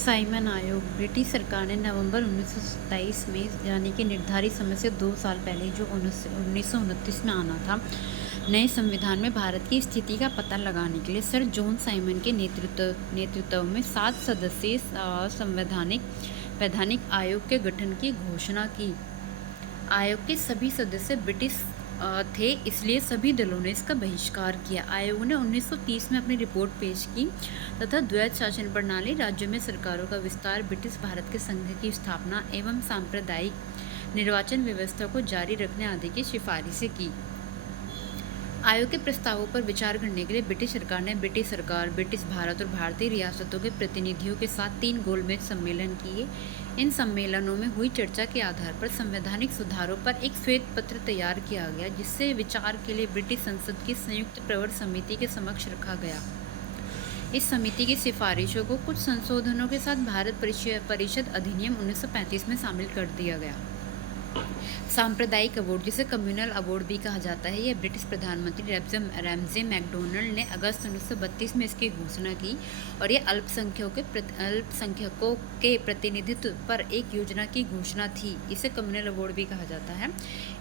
Simon आयोग British सरकार ने नवंबर 1927 में यानी कि निर्धारित समय से 2 साल पहले जो 1929 में आना था, नए संविधान में भारत की स्थिति का पता लगाने के लिए सर जॉन साइमन के नेतृत्व में 7 सदस्यीय संवैधानिक वैधानिक आयोग के गठन की घोषणा की। आयोग के सभी सदस्य ब्रिटिश थे, इसलिए सभी दलों ने इसका बहिष्कार किया। आयोग ने 1930 में अपनी रिपोर्ट पेश की तथा द्वैध शासन प्रणाली, राज्यों में सरकारों का विस्तार, ब्रिटिश भारत के संघ की स्थापना एवं सांप्रदायिक निर्वाचन व्यवस्था को जारी रखने आदि की सिफारिशें की। आयोग के प्रस्तावों पर विचार करने के लिए ब्रिटिश सरकार ने ब्रिटिश भारत और भारतीय रियासतों के प्रतिनिधियों के साथ 3 गोलमेज सम्मेलन किए। इन सम्मेलनों में हुई चर्चा के आधार पर संवैधानिक सुधारों पर एक श्वेत पत्र तैयार किया गया, जिससे विचार के लिए ब्रिटिश संसद की संयुक्त प्रवर समिति के समक्ष रखा गया। इस समिति की सिफारिशों को कुछ संशोधनों के साथ भारत परिषद अधिनियम 1935 में शामिल कर दिया गया। सांप्रदायिक अवार्ड, जिसे कम्युनल अवार्ड भी कहा जाता है, यह ब्रिटिश प्रधानमंत्री रैमजे मैकडोनल्ड ने अगस्त 1932 में इसकी घोषणा की और यह अल्पसंख्यकों के प्रतिनिधित्व पर एक योजना की घोषणा थी। इसे कम्युनल अवार्ड भी कहा जाता है।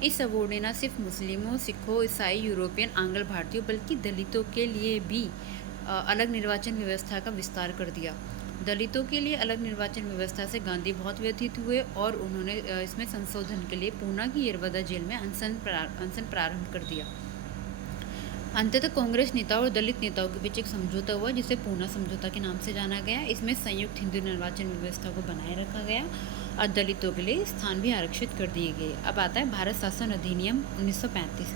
इस अवार्ड ने न सिर्फ मुस्लिमों, सिखों, ईसाई, यूरोपियन, आंग्ल भारतीयों बल्कि दलितों के लिए भी अलग निर्वाचन व्यवस्था का विस्तार कर दिया। दलितों के लिए अलग निर्वाचन व्यवस्था से गांधी बहुत व्यथित हुए और उन्होंने इसमें संशोधन के लिए पूना की येरवदा जेल में अनशन प्रारंभ कर दिया। अंततः कांग्रेस नेताओं और दलित नेताओं के बीच एक समझौता हुआ, जिसे पूना समझौता के नाम से जाना गया। इसमें संयुक्त हिंदू निर्वाचन व्यवस्था को बनाए रखा गया और दलितों के लिए स्थान भी आरक्षित कर दिए गए। अब आता है भारत शासन अधिनियम 1935,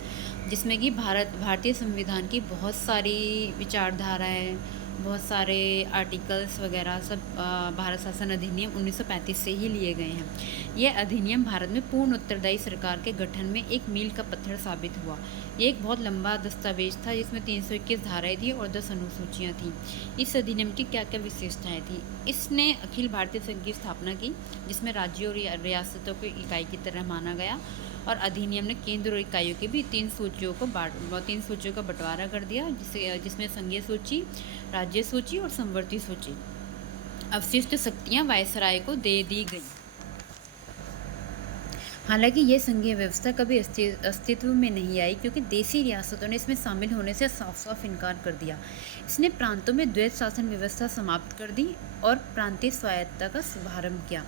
जिसमें कि भारतीय संविधान की बहुत सारी विचारधाराएं, बहुत सारे आर्टिकल्स वगैरह सब भारत शासन अधिनियम 1935 से ही लिए गए हैं। यह अधिनियम भारत में पूर्ण उत्तरदायी सरकार के गठन में एक मील का पत्थर साबित हुआ। ये एक बहुत लंबा दस्तावेज था, जिसमें 321 धाराएं थी और 10 अनुसूचियाँ थीं। इस अधिनियम की क्या क्या विशेषताएं थी? इसने अखिल भारतीय संघ की स्थापना की, जिसमें राज्यों और रियासतों को इकाई की तरह माना गया, और अधिनियम ने केंद्र और इकाइयों की भी 3 सूचियों का बंटवारा कर दिया, जिसमें संघीय सूची, राज्य सूची और समवर्ती सूची। अवशिष्ट शक्तियां वायसराय को दे दी गई। हालांकि यह संघीय व्यवस्था कभी अस्तित्व में नहीं आई, क्योंकि देशी रियासतों ने इसमें शामिल होने से साफ इनकार कर दिया। इसने प्रांतों में द्वैध शासन व्यवस्था समाप्त कर दी और प्रांतीय स्वायत्तता का शुभारंभ किया।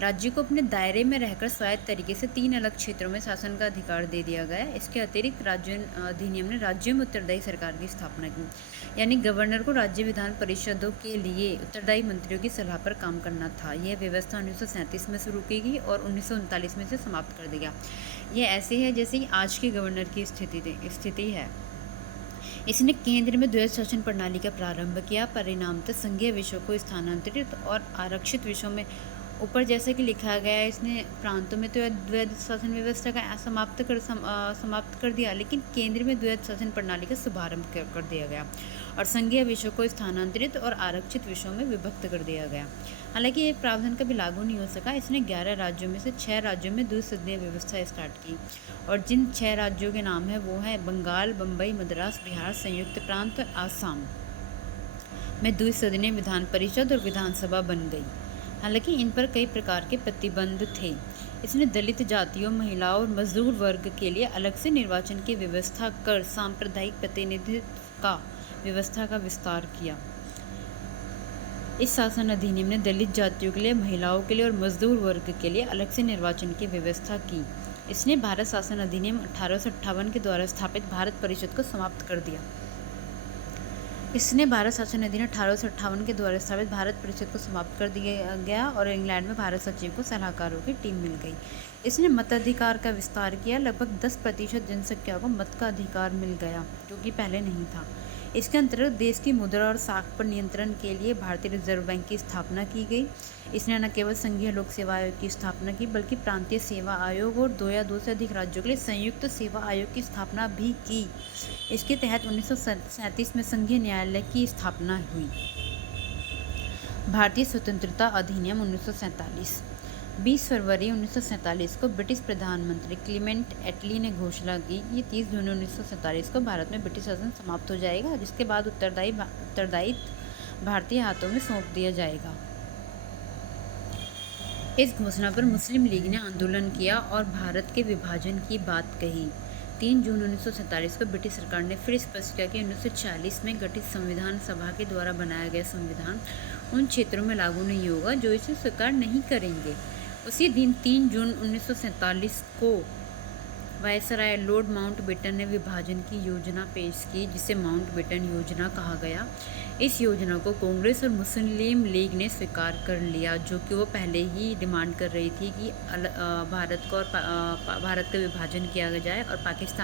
राज्य को अपने दायरे में रहकर स्वायत्त तरीके से 3 अलग क्षेत्रों में शासन का अधिकार दे दिया गया। इसके अतिरिक्त अधिनियम ने राज्यों में उत्तरदायी सरकार की स्थापना की, यानी गवर्नर को राज्य विधान परिषदों के लिए उत्तरदायी मंत्रियों की सलाह पर काम करना था। यह व्यवस्था 1937 में शुरू की गई और 1939 में से समाप्त कर दिया। यह ऐसे है जैसे आज के गवर्नर की स्थिति है। इसने केंद्र में द्वैध शासन प्रणाली का प्रारंभ किया। परिणामतः संघीय विषयों को स्थानांतरित और आरक्षित विषयों में ऊपर जैसे कि लिखा गया है, इसने प्रांतों में तो द्वैध शासन व्यवस्था का समाप्त कर दिया, लेकिन केंद्र में द्वैध शासन प्रणाली का शुभारंभ कर दिया गया और संघीय विषयों को स्थानांतरित और आरक्षित विषयों में विभक्त कर दिया गया। हालांकि ये प्रावधान कभी लागू नहीं हो सका। इसने 11 राज्यों में से 6 राज्यों में द्विसदनीय व्यवस्था स्टार्ट की, और जिन 6 राज्यों के नाम है वो है बंगाल, बम्बई, मद्रास, बिहार, संयुक्त प्रांत और आसाम में द्विसदनीय विधान परिषद और विधानसभा बन गई। हालांकि इन पर कई प्रकार के प्रतिबंध थे। इसने दलित जातियों, महिलाओं और मजदूर वर्ग के लिए अलग से निर्वाचन की व्यवस्था कर सांप्रदायिक प्रतिनिधित्व का व्यवस्था का विस्तार किया। इस शासन अधिनियम ने दलित जातियों के लिए, महिलाओं के लिए और मजदूर वर्ग के लिए अलग से निर्वाचन की व्यवस्था की। इसने भारत शासन अधिनियम 1858 के द्वारा स्थापित भारत परिषद को समाप्त कर दिया। इसने भारत शासन अधिनियम 1858 के द्वारा स्थापित भारत परिषद को समाप्त कर दिया गया और इंग्लैंड में भारत सचिव को सलाहकारों की टीम मिल गई। इसने मताधिकार का विस्तार किया। लगभग 10% जनसंख्या को मत का अधिकार मिल गया, जो कि पहले नहीं था। इसके अंतर्गत देश की मुद्रा और साख पर नियंत्रण के लिए भारतीय रिजर्व बैंक की स्थापना की गई। इसने न केवल संघीय लोक सेवा आयोग की स्थापना की, बल्कि प्रांतीय सेवा आयोग और 2 या 2 से अधिक राज्यों के लिए संयुक्त सेवा आयोग की स्थापना भी की। इसके तहत 1937 में संघीय न्यायालय की स्थापना हुई। भारतीय स्वतंत्रता अधिनियम 1947। 20 फरवरी 1947 को ब्रिटिश प्रधानमंत्री क्लीमेंट एटली ने घोषणा की कि 30 जून 1947 को भारत में ब्रिटिश शासन समाप्त हो जाएगा, जिसके बाद उत्तरदायित्व भारतीय हाथों में सौंप दिया जाएगा। इस घोषणा पर मुस्लिम लीग ने आंदोलन किया और भारत के विभाजन की बात कही। 3 जून 1947 को ब्रिटिश सरकार ने फिर स्पष्ट किया कि 1940 में गठित संविधान सभा के द्वारा बनाया गया संविधान उन क्षेत्रों में लागू नहीं होगा जो इसे स्वीकार नहीं करेंगे। उसी दिन 3 जून 1947 को वायसराय लॉर्ड माउंटबेटन ने विभाजन की योजना पेश की, जिसे माउंटबेटन योजना कहा गया। इस योजना को कांग्रेस और मुस्लिम लीग ने स्वीकार कर लिया, जो कि वो पहले ही डिमांड कर रही थी कि भारत का विभाजन किया जाए और पाकिस्तान